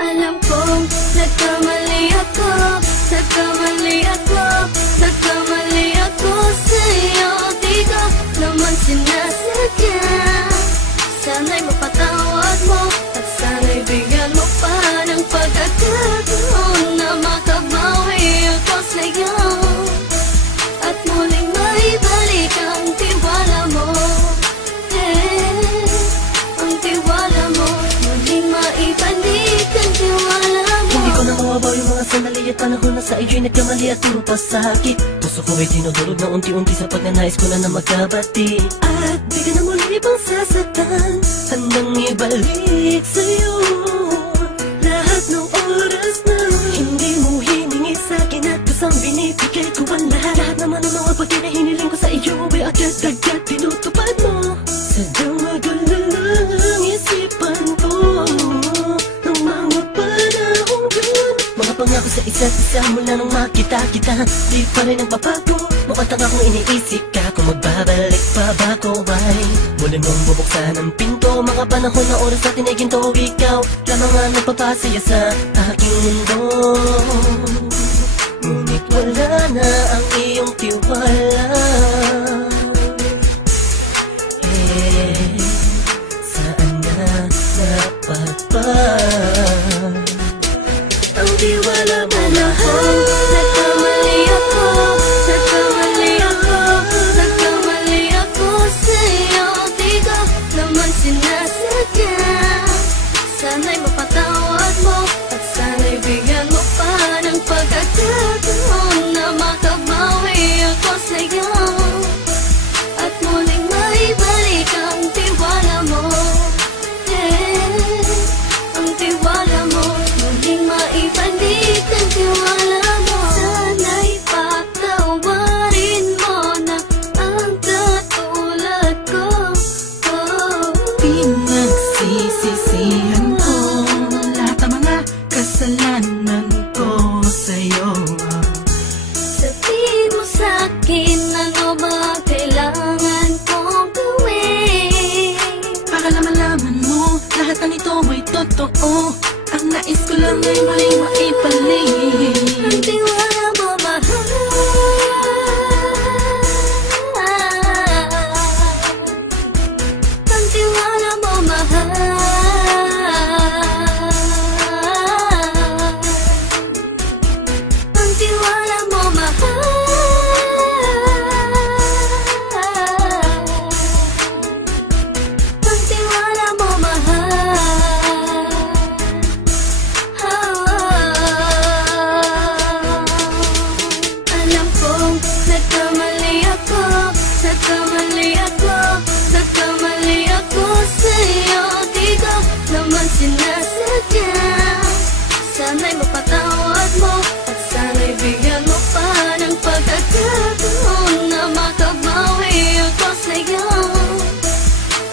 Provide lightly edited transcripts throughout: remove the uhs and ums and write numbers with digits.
Alam kong nagkamali ako, nagkamali ako, nagkamali ako sa'yo. Di ko naman sinasadya. Sana'y mapatawad mo at sana'y bigyan mo pa ng pagkakataon na makabawi ako sa'yo at muling maibalik ang tiwala mo. Ang tiwala mo, muling maibalik ang tiwala mo. Hindi ko na mawabaw yung mga sandali at panahon na sa iyo'y nagkamali at puro pasakit. Puso ko ay dinudulog na unti-unti sa pagnanais ko na magkabati. At di ka na muli pang sasaktan, handang ibalik sa'yo lahat ng oras na hindi mo hiningi sa'kin at kusang binibigay ko ang lahat. Lahat naman ng mga bagay na hiniling ko sa iyo ay agad-agad tinutupad mo. Sadyang magulo lang isipan ko ng mga panahong yun. Mga pangako sa isa't isa mula nung makita kita, di pa rin nagbabago. Mukhang tanga kung iniisip ka kung magbabalik pa ba ko ay muli mong bubuksan ang pinto. Mga panahon na oras natin ay ginto, ikaw lamang ang nagpapasaya sa aking mundo. Ngunit wala na ang iyong tiwala. Saan na dapat ba ang tiwala mo mahal? Nagkamali ako, nagkamali ako, nagkamali ako sa'yo. Di ko naman sinasadya. Sana'y mapatawad mo at sana'y bigyan mo pa ng pagkakataon na makabawi ako sa'yo at muling maibalik ang tiwala mo. Ang tiwala mo, muling maibalik ang tiwala mo. Sana'y patawarin mo na ang katulad ko. Pinagsisisihan ko lahat ng mga kasalanan ko sa'yo. Sabihin mo sa'kin ano ba kailangan kong gawin Para malaman mo lahat ng ito ay totoo. Ang nais ko lang ay muling maibalik ang tiwala mo, mahal. Ang tiwala mo, mahal. Ang tiwala mo, mahal. Ang tiwala mo, mahal. Alam kong nagkamali ako, nagkamali ako, nagkamali ako sa'yo. Di ko naman sinasadya. Sana'y mapatawad mo at sana'y bigyan mo pa ng pagkakataon na makabawi ako sa'yo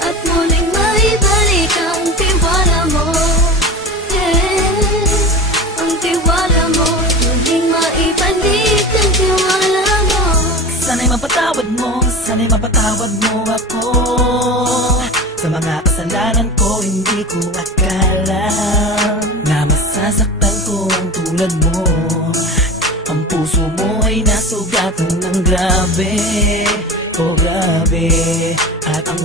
at muling maibalik ang tiwala mo. Ang tiwala mo, muling maibalik ang tiwala mo. Sana'y mapatawad mo, sana'y mapatawad mo ako sa mga kasalanan ko. Hindi ko akala na masasaktan ko ang tulad mo. Ang puso mo ay nasugatan ng grabe, oh grabe. At ang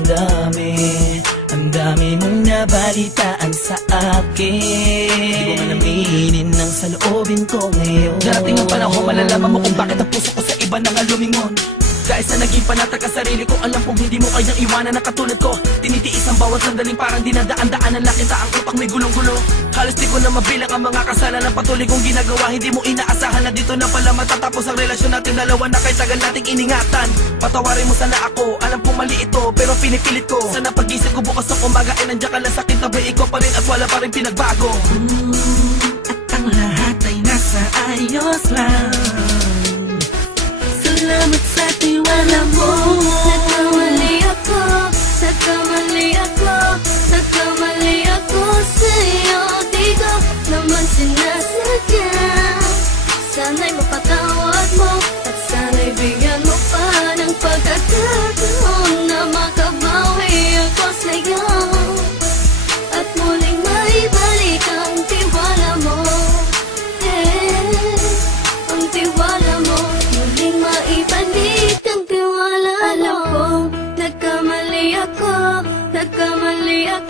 dami mong nabalitaan sa akin. Di ko man aminin ang saloobin ko ngayon. Darating ang panahon, malalaman mo kung bakit ang puso ko sa iba nang lumingon. Dahil sa naging panatag ka sarili ko, alam kong hindi mo kayang iwanan na katulad ko. Tinitiis ang bawat sandaling parang dinadaan-daan ang lakita ang utak may gulong-gulo. Halos di ko na mabilang ang mga kasalanan patuloy kong ginagawa. Hindi mo inaasahan na dito na pala matatapos ang relasyon natin dalawa na kahit tagal nating iningatan. Patawarin mo sana ako, alam kong mali ito pero pinipilit ko. Sana pag-isip ko bukas ng umaga ay nandiyan ka lang sa kitabi. Ikaw pa rin at wala pa rin pinagbago. At ang lahat ay nasa ayos lang. Salamat sa tiwala mo. Nagkamali ako, nagkamali ako, nagkamali ako sa'yo. Di ko naman sinasadya. Sana'y mapatawad mo at sana'y bigyan mo pa ng pagkakataon na makabawi ako sa'yo at muling maibalik ang tiwala nagkamali ako.